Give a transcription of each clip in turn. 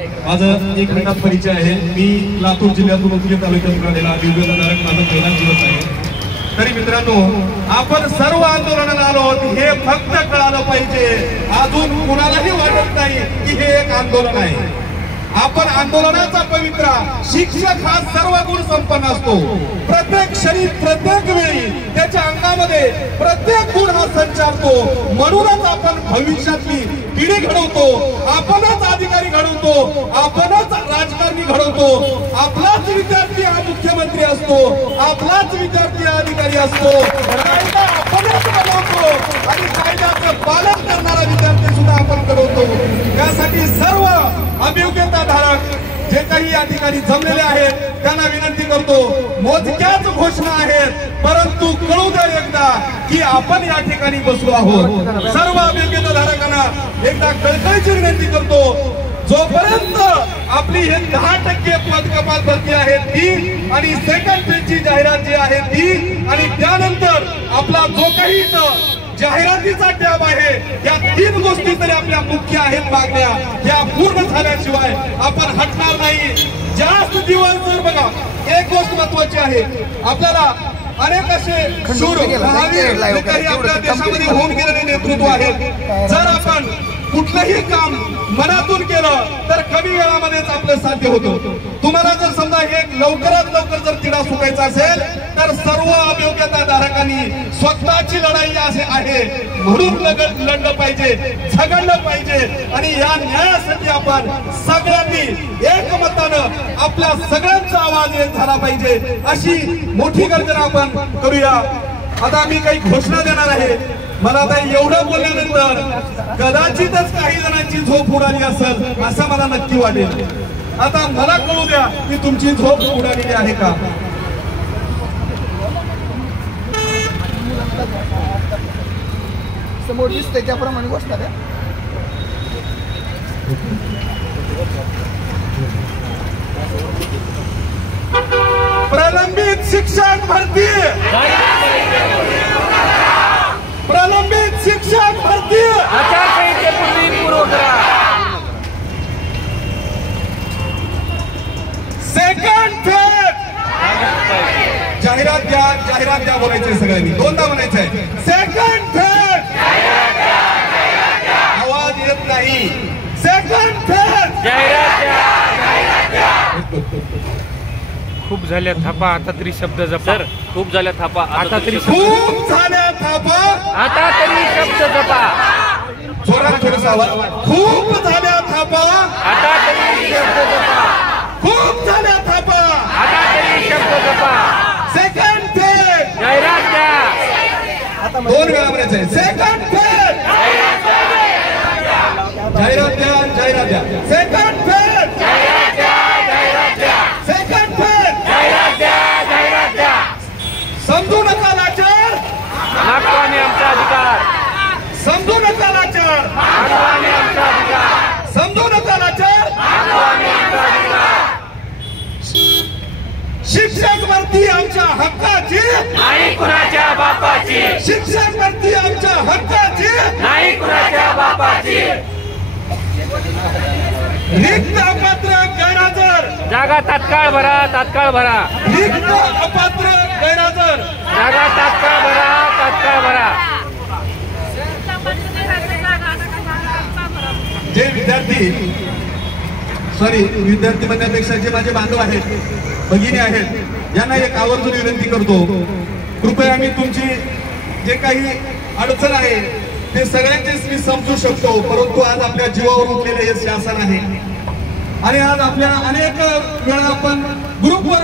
माझं 1 मिनिटात परिचय आहे। मी लातूर जिल्ह्यातून उदगीर तालुक्यातून आलेला दिव्यधारक माझा पहिला दिवस आहे। तरी मित्रांनो, आपण सर्व आंदोलनाला आलो आहोत हे फक्त कळालं पाहिजे। अजून कुणालाही वाटत नाही की हे एक आंदोलन आहे। आपण आंदोलनाचा पवित्रा शिक्षक हा सर्व गुण संपन्न असतो। प्रत्येक क्षणी प्रत्येक वेळी त्याच्या अंगामध्ये प्रत्येक गुण हा संचारतो। म्हणूनच आपण भविष्यातली पिढी घडवतो, आपणच अधिकारी घडवतो, आपणच राजकारणी घडवतो। आपलाच विद्यार्थी हा मुख्यमंत्री असतो, आपलाच विद्यार्थी हा अधिकारी असतो। कायदा आपणच बनवतो आणि कायद्याचं पालन करणारा विद्यार्थी सुद्धा आपण घडवतो। त्यासाठी सर्व अभियोग्यताधारक जे काही या ठिकाणी जमलेले आहेत त्यांना विनंती करतो, मोजक्याच घोषणा आहेत परंतु कळू द्या एकदा की आपण या ठिकाणी बसलो आहोत। सर्व अभियोग्यताधारकांना एकदा कळकळीची विनंती करतो, जोपर्यंत आपली हे 10% पद कपात भरती आहे ती आणि सेकंड फेजची जाहिरात जी आहे ती आणि त्यानंतर आपला जो काही जाहिरातीचा टॅब आहे, या 3 गोष्टी तरी आपल्या मुख्य आहेत मागण्या, या पूर्ण झाल्याशिवाय आपण हटणार नाही। जास्त दिवस जर बघा, एक गोष्ट महत्वाची आहे, आपल्याला अनेक असे शूर महावीर जे काही आपल्या देशामध्ये होऊन गेलेले नेतृत्व आहेत, जर आपण कुठलंही काम मनातून केलं तर कमी वेळामध्येच आपलं साध्य होतं। तुम्हाला जर समजा हे लवकरात लवकर जर तिढा सुटायचा असेल तर सर्व अभियोग्यताधारकांनी स्वतःची लढाई असे आहे म्हणून लढलं पाहिजे, झगडलं पाहिजे आणि या न्यायासाठी आपण सगळ्यांनी एकमतानं आपल्या सगळ्यांचा आवाज एक झाला पाहिजे, अशी मोठी गर्जना आपण करूया। आता मी काही घोषणा देणार आहे। मला आता एवढं बोलल्यानंतर कदाचितच काही जणांची झोप उडाली असेल असं मला नक्की वाटेल। आता मला कळू द्या की तुमची झोप उडालेली आहे का? समोर दिसतंय त्याप्रमाणे घोषणा द्या। प्रलंबित शिक्षक भरती, प्रलंबित शिक्षक भरती आचारसंहितेपूर्वी पूर्ण करा। सेकंड फेज जाहिरात द्या, जाहिरात द्या बोलायचे सगळ्यांनी, दोनदा म्हणायचंय सेकंड फेज। आवाज येत नाही। सेकंड फेज जाहिरात द्या। खूप झाल्या थापा आता तरी शब्द जपा। सर खूप झाल्या थापा आता तरी खूप झाल्या थापा आता तरी शब्द जपा। जोरात थोडासा आवाज। खूप झाल्या थापा आता तरी शब्द जपा। खूप झाल्या थापा आता तरी शब्द जपा। सेकंड फेज जाहिरात द्या। 2 वेळा म्हणायचंय सेकंड फेज जाहिरात द्या, जाहिरात द्या। सेकंड फेज जाहिरात द्या, जाहिरात द्या। सेकंड फेज जाहिरात द्या, जाहिरात द्या। समजू नका लाचार, मागवाने आमचा अधिकार। समजू नका लाचार, मागवाने आमचा अधिकार। समजू नका लाचार, मागवाने आमचा अधिकार। शिक्षक भरती आमच्या हक्काची नाही कुणाच्या बापाची। शिक्षक भरती आमच्या हक्काची नाही कुणाच्या बापाची। रिक्त अपात्र गैरहजर जागा तात्काळ भरा, तात्काळ भरा। रिक्त अपात्र गैरहजर जागा तात्काळ भरा, तात्काळ भरा। जे विद्यार्थी म्हणण्यापेक्षा जे माझे बांधव आहेत, भगिनी आहेत, यांना एक आवर्जून विनंती करतो, कृपया मी तुमची जे काही अडचण आहे ते सगळ्यांचेच मी समजू शकतो, परंतु आज आपल्या जीवावर उठलेले हे शासन आहे आणि आज आपल्या अनेक वेळा आपण ग्रुपवर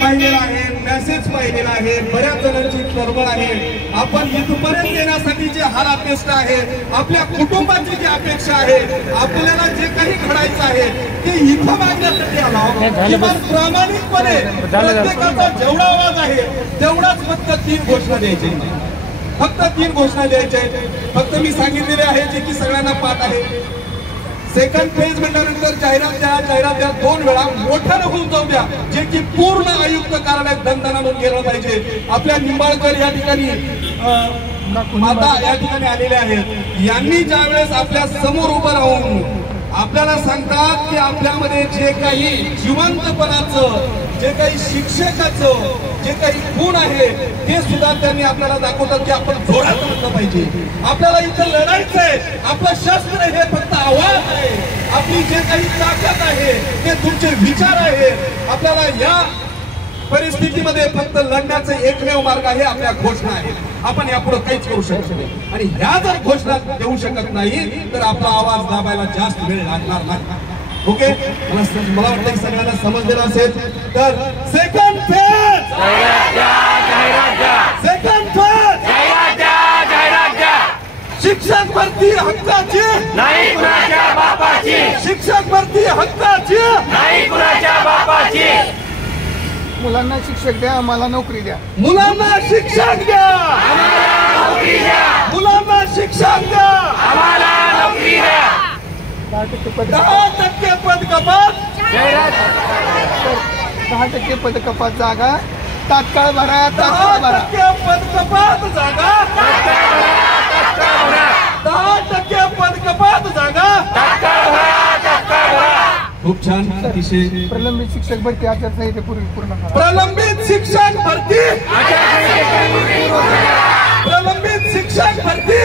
पाहिलेला आहे, मेसेज पाहिलेला आहे, बऱ्याच जणांची तळमळ आहे। आपण इथपर्यंत येण्यासाठी जे हाल अपेक्षा आहे, आपल्या कुटुंबाची जी अपेक्षा आहे, आपल्याला जे काही घडायचं आहे ते इथं मागण्यासाठी आला। किमान प्रामाणिकपणे प्रत्येकाचा जेवढा आवाज आहे तेवढाच फक्त 3 घोषणा द्यायची, फक्त 3 घोषणा द्यायच्या आहेत। फक्त मी सांगितलेले आहे जे की सगळ्यांना पाठ आहे। सेकंड फेज म्हटल्यानंतर जाहिरात द्या, जाहिरात द्या 2 वेळा मोठ्यानं होऊन जाऊ द्या, जे की पूर्ण आयुक्त कार्यालयात दणदणाणून गेलं पाहिजे। आपल्या निंबाळकर या ठिकाणी माता या ठिकाणी आलेल्या आहेत, यांनी ज्यावेळेस आपल्या समोर उभं राहून आपल्याला सांगतात की आपल्यामध्ये जे काही जिवंतपणाचं, जे काही शिक्षकाचं जे काही गुण आहे ते सुद्धा त्यांनी आपल्याला दाखवतात की आपण जोरात म्हटलं पाहिजे. आपल्याला इथं लढायचंय. आपलं शस्त्र हे फक्त आवाज आहे. आपली जे काही ताकद आहे ते तुमचे विचार आहे. आपल्याला या परिस्थितीमध्ये फक्त लढण्याचा एकमेव मार्ग आहे आपल्या घोषणा आहे. आपण यापुढे काहीच करू शकत नाही. आणि ह्या जर घोषणा देऊ शकत नाही तर आपला आवाज दाबायला जास्त वेळ लागणार नाही. ओके, मला वाटतं सगळ्यांना समजलेलं असेल. तर सेकंड फेज, सेकंड फेज, शिक्षक भरती हक्काची नाही कुणाच्या बापाची, शिक्षक भरती हक्काची नाही कुणाच्या बापाची. मुलांना शिक्षक द्या, आम्हाला नोकरी द्या. मुलांना शिक्षक द्या, आम्हाला नोकरी द्या, मुलांना शिक्षक द्या, आम्हाला नोकरी द्या. 10% पद 10% पद कपात, 10% पद कपात जागा तात्काळ भरा, तात्काळ भरा. 10% पद कपात जागा, 10% पद कपात जागा. खूप छान. अतिशय प्रलंबित शिक्षक भरती आचारसंहितेपूर्वी पूर्ण करा. प्रलंबित शिक्षक भरती, प्रलंबित शिक्षक भरती